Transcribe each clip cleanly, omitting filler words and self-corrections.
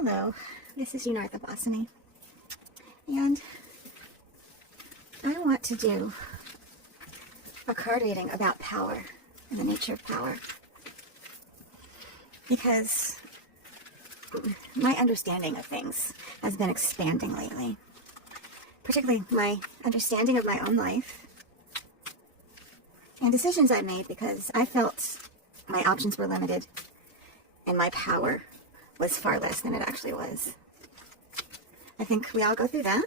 Hello, this is Unartha Blossoming, and I want to do a card reading about power and the nature of power, because my understanding of things has been expanding lately, particularly my understanding of my own life and decisions I made because I felt my options were limited and my power was far less than it actually was. I think we all go through that.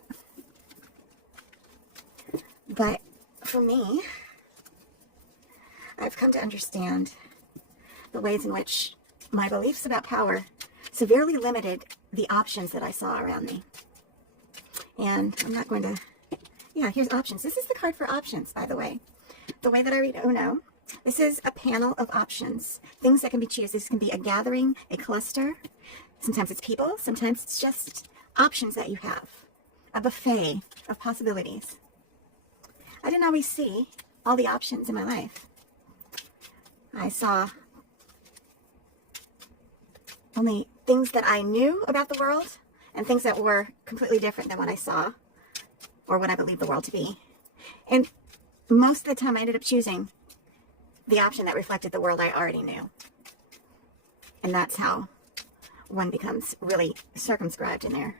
But for me, I've come to understand the ways in which my beliefs about power severely limited the options that I saw around me. And I'm not going to... Yeah, here's options. This is the card for options, by the way. The way that I read Uno, this is a panel of options. Things that can be chosen. This can be a gathering, a cluster. Sometimes it's people. Sometimes it's just options that you have. A buffet of possibilities. I didn't always see all the options in my life. I saw only things that I knew about the world and things that were completely different than what I saw or what I believed the world to be. And most of the time I ended up choosing the option that reflected the world I already knew. And that's how one becomes really circumscribed in their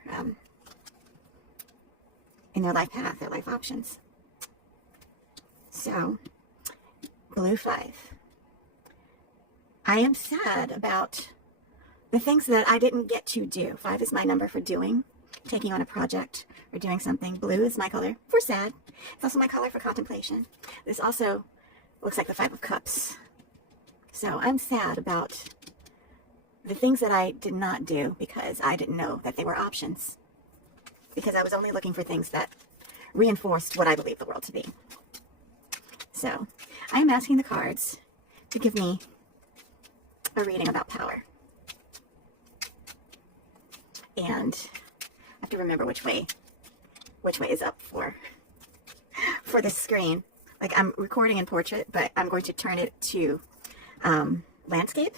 life path, their life options. So, Blue 5. I am sad about the things that I didn't get to do. 5 is my number for doing, taking on a project or doing something. Blue is my color for sad. It's also my color for contemplation. This also looks like the 5 of Cups. So I'm sad about the things that I did not do because I didn't know that they were options. Because I was only looking for things that reinforced what I believed the world to be. So I am asking the cards to give me a reading about power. And I have to remember which way is up for this screen. Like, I'm recording in portrait, but I'm going to turn it to landscape.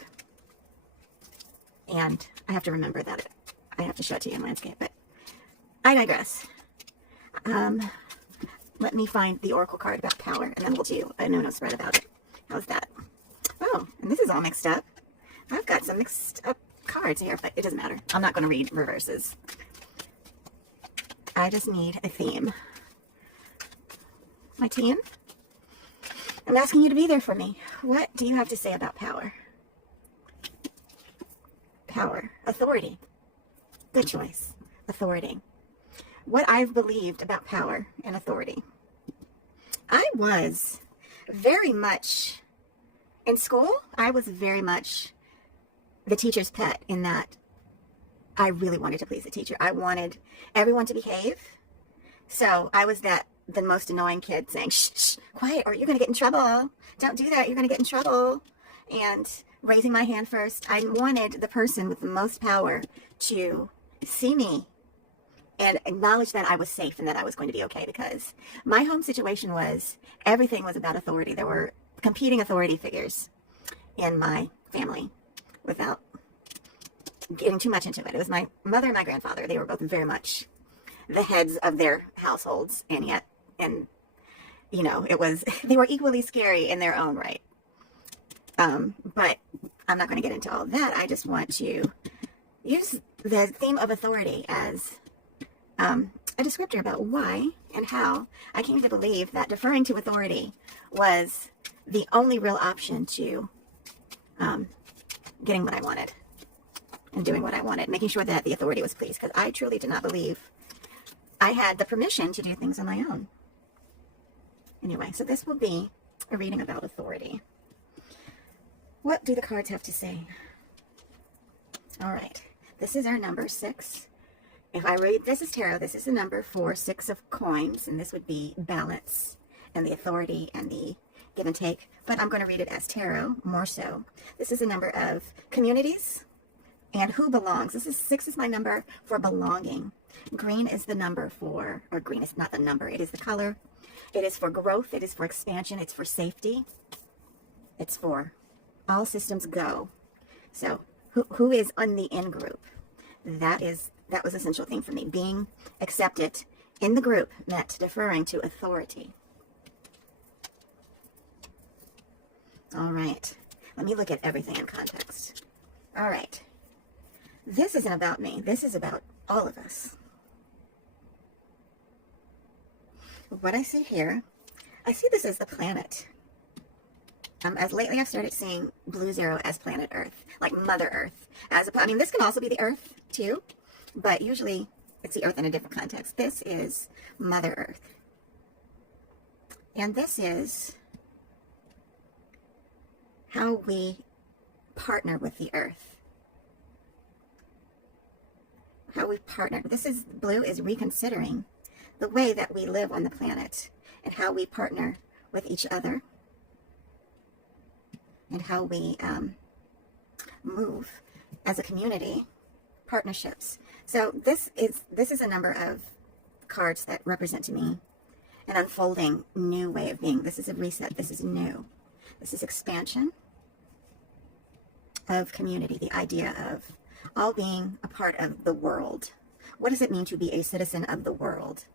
And I have to remember that I have to show it to you in landscape, but I digress. Let me find the oracle card about power, and then we'll do a no spread about it. How's that? Oh, and this is all mixed up. I've got some mixed up cards here, but it doesn't matter. I'm not going to read reverses. I just need a theme. My team, I'm asking you to be there for me. What do you have to say about power? Power. Authority. Good choice. Authority. What I've believed about power and authority. I was very much, in school, I was very much the teacher's pet in that I really wanted to please the teacher. I wanted everyone to behave. So I was the most annoying kid saying, shh, shh, quiet, or you're going to get in trouble. Don't do that. You're going to get in trouble. And raising my hand first. I wanted the person with the most power to see me and acknowledge that I was safe and that I was going to be okay, because my home situation was, everything was about authority. There were competing authority figures in my family without getting too much into it. It was my mother and my grandfather. They were both very much the heads of their households, and yet, you know, it was, they were equally scary in their own right. But I'm not going to get into all of that. I just want to use the theme of authority as a descriptor about why and how I came to believe that deferring to authority was the only real option to getting what I wanted and doing what I wanted, making sure that the authority was pleased, because I truly did not believe I had the permission to do things on my own. Anyway, so this will be a reading about authority. What do the cards have to say? All right, this is our number 6. If I read this is tarot, this is the number for 6 of coins, and this would be balance and the authority and the give and take, but I'm going to read it as tarot more so. This is a number of communities and who belongs. 6 is my number for belonging. Green is the number for, or green is not the number, it is the color. It is for growth, it is for expansion, it's for safety. It's for all systems go. So who is on the in group? that was an essential thing for me. Being accepted in the group meant deferring to authority. All right. Let me look at everything in context. All right. This isn't about me. This is about all of us. What I see here, I see this as the planet. As lately I've started seeing blue zero as planet Earth, like Mother Earth. I mean, this can also be the Earth too, but usually it's the Earth in a different context. This is Mother Earth. And this is how we partner with the Earth. How we partner. Blue is reconsidering the way that we live on the planet and how we partner with each other and how we move as a community, partnerships. So this is a number of cards that represent to me an unfolding new way of being. This is a reset. This is new. This is expansion of community, the idea of all being a part of the world. What does it mean to be a citizen of the world?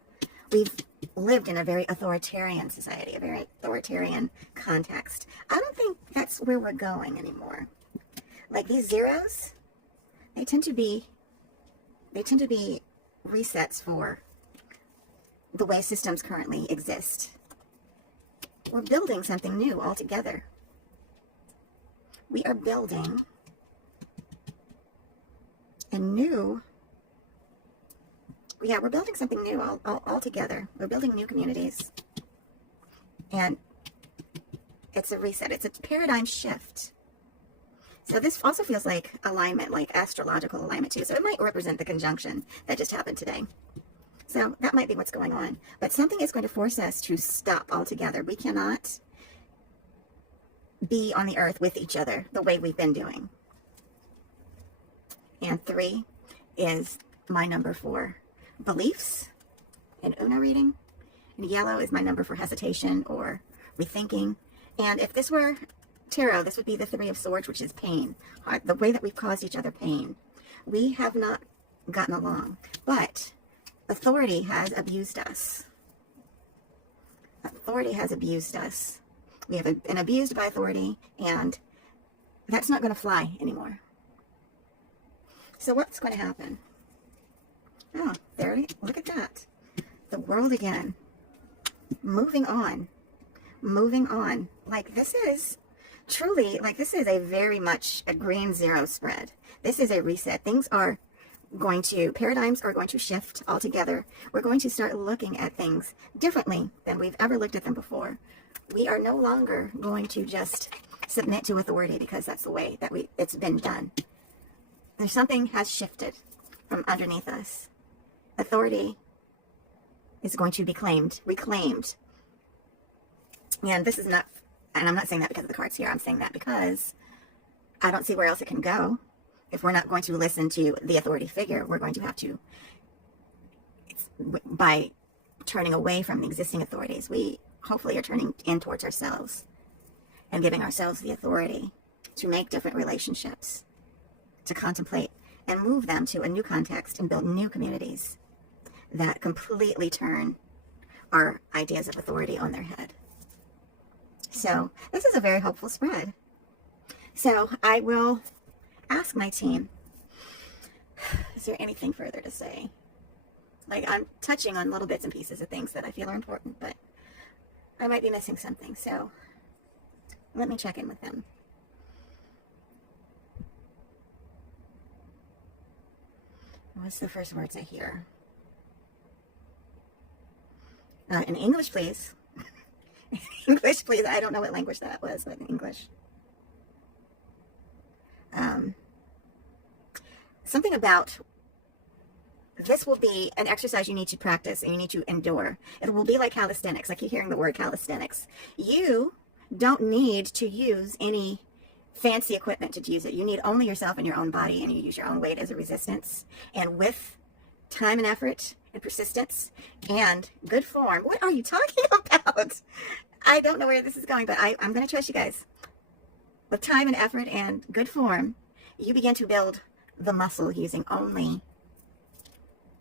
We've lived in a very authoritarian society, a very authoritarian context. I don't think that's where we're going anymore. Like these zeros, they tend to be resets for the way systems currently exist. We're building something new altogether. We are building we're building something new all together. We're building new communities. And it's a reset. It's a paradigm shift. So this also feels like alignment, like astrological alignment too. So it might represent the conjunction that just happened today. So that might be what's going on. But something is going to force us to stop altogether. We cannot be on the earth with each other the way we've been doing. And 3 is my number for beliefs in Uno reading. And yellow is my number for hesitation or rethinking. And if this were tarot, this would be the 3 of Swords, which is pain. The way that we've caused each other pain. We have not gotten along. But authority has abused us. Authority has abused us. We have been abused by authority, and that's not going to fly anymore. So what's going to happen? Oh, look at that. The world again. Moving on. Moving on. Like this is truly, this is a very much a green zero spread. This is a reset. Paradigms are going to shift altogether. We're going to start looking at things differently than we've ever looked at them before. We are no longer going to just submit to authority because that's the way that it's been done. There's something has shifted from underneath us. Authority is going to be reclaimed. And this is not, and I'm not saying that because of the cards here. I'm saying that because I don't see where else it can go. If we're not going to listen to the authority figure, we're going to have to, by turning away from the existing authorities, we hopefully are turning in towards ourselves and giving ourselves the authority to make different relationships, to contemplate and move them to a new context and build new communities that completely turn our ideas of authority on their head. So this is a very hopeful spread. So I will ask my team, is there anything further to say? I'm touching on little bits and pieces of things that I feel are important, but I might be missing something. So let me check in with them. What's the first words I hear? In English, please. English, please. I don't know what language that was, but in English. Something about this will be an exercise you need to practice and you need to endure. It will be like calisthenics. I keep hearing the word calisthenics. You don't need to use any fancy equipment to use it. You need only yourself and your own body, and you use your own weight as a resistance. And with time and effort and persistence and good form. What are you talking about? I don't know where this is going, but I'm going to trust you guys. With time and effort and good form, you begin to build the muscle using only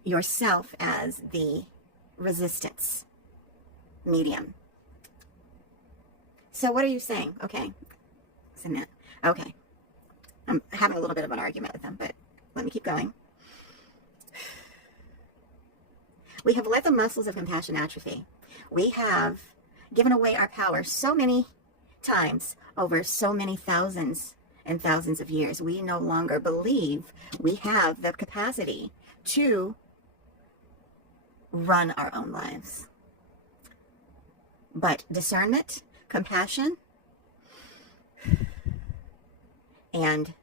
yourself as the resistance medium. So what are you saying? Okay. Submit. Okay. I'm having a little bit of an argument with them, but let me keep going. We have let the muscles of compassion atrophy. We have given away our power so many times over so many thousands and thousands of years. We no longer believe we have the capacity to run our own lives. But discernment, compassion, and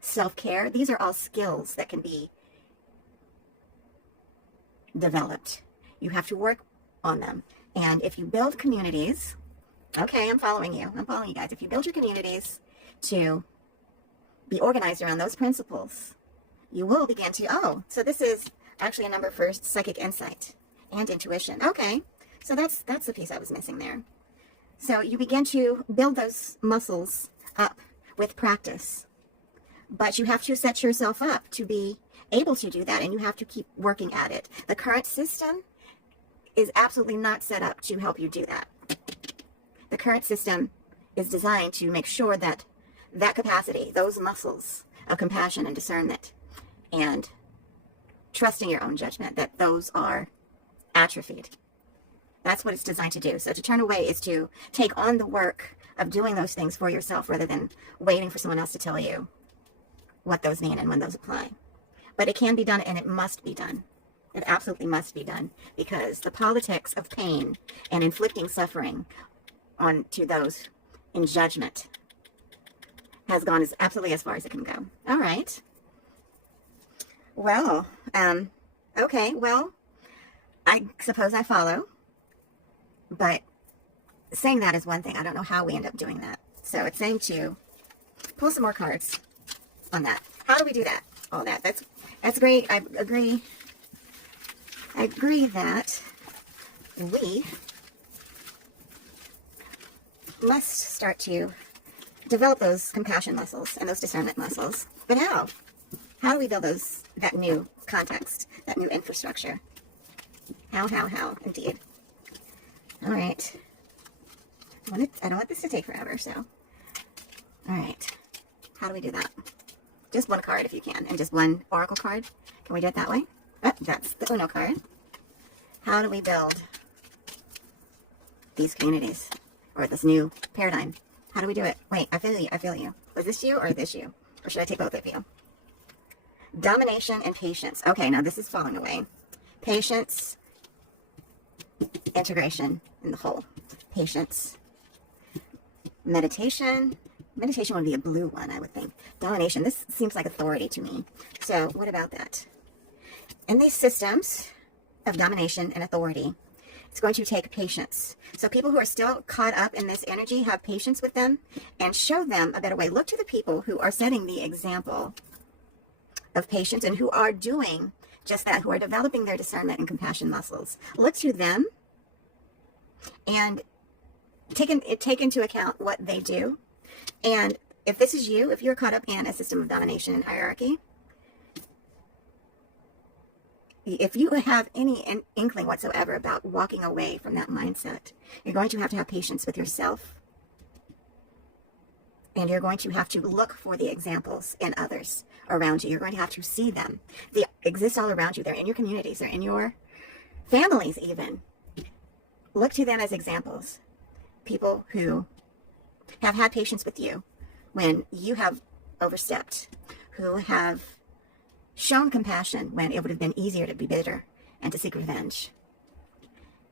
self-care, these are all skills that can be developed. You have to work on them. And if you build communities, okay, I'm following you. I'm following you guys. If you build your communities to be organized around those principles, you will begin to, oh, so this is actually a number for psychic insight and intuition. Okay, so that's the piece I was missing there. So you begin to build those muscles up with practice. But you have to set yourself up to be able to do that, and you have to keep working at it. The current system is absolutely not set up to help you do that. The current system is designed to make sure that that capacity, those muscles of compassion and discernment and trusting your own judgment, that those are atrophied. That's what it's designed to do. So to turn away is to take on the work of doing those things for yourself rather than waiting for someone else to tell you what those mean and when those apply. But it can be done, and it must be done. It absolutely must be done, because the politics of pain and inflicting suffering onto those in judgment has gone absolutely as far as it can go. All right. Well, okay, well, I suppose I follow, but saying that is one thing. I don't know how we end up doing that. So it's saying to pull some more cards on that. How do we do that? All that. That's great. I agree that we must start to develop those compassion muscles and those discernment muscles. But how? How do we build that new context, that new infrastructure? How, indeed. All right. I don't want this to take forever, so. All right. How do we do that? Just one card if you can, and just one oracle card. Can we do it that way? Oh, that's the Uno card. How do we build these communities, or this new paradigm? How do we do it? Wait, I feel you. Was this you or this you? Or should I take both of you? Domination and patience. Okay, now this is falling away. Patience, integration in the whole. Patience. Meditation. Meditation would be a blue one, I would think. Domination. This seems like authority to me. So what about that? In these systems of domination and authority, it's going to take patience. So people who are still caught up in this energy, have patience with them and show them a better way. Look to the people who are setting the example of patience and who are doing just that, who are developing their discernment and compassion muscles. Look to them and take into account what they do. And if this is you, if you're caught up in a system of domination and hierarchy, if you have any inkling whatsoever about walking away from that mindset, you're going to have patience with yourself. And you're going to have to look for the examples in others around you. You're going to have to see them. They exist all around you. They're in your communities. They're in your families even. Look to them as examples. People who have had patience with you when you have overstepped, who have shown compassion when it would have been easier to be bitter and to seek revenge.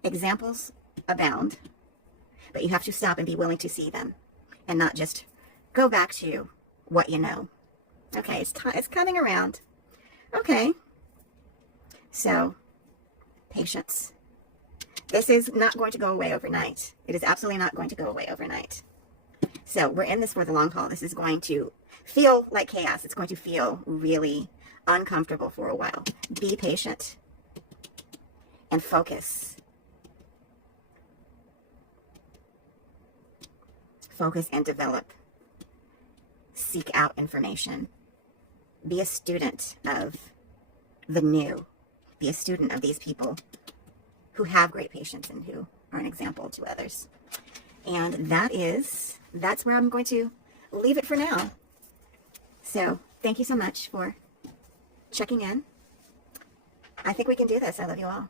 Examples abound, but you have to stop and be willing to see them and not just go back to what you know. Okay, it's coming around. Okay, so patience. This is not going to go away overnight. It is absolutely not going to go away overnight. So we're in this for the long haul. This is going to feel like chaos. It's going to feel really uncomfortable for a while. Be patient and focus. Focus and develop. Seek out information. be a student of the new. Be a student of these people who have great patience and who are an example to others. And that's where I'm going to leave it for now. So thank you so much for checking in. I think we can do this. I love you all.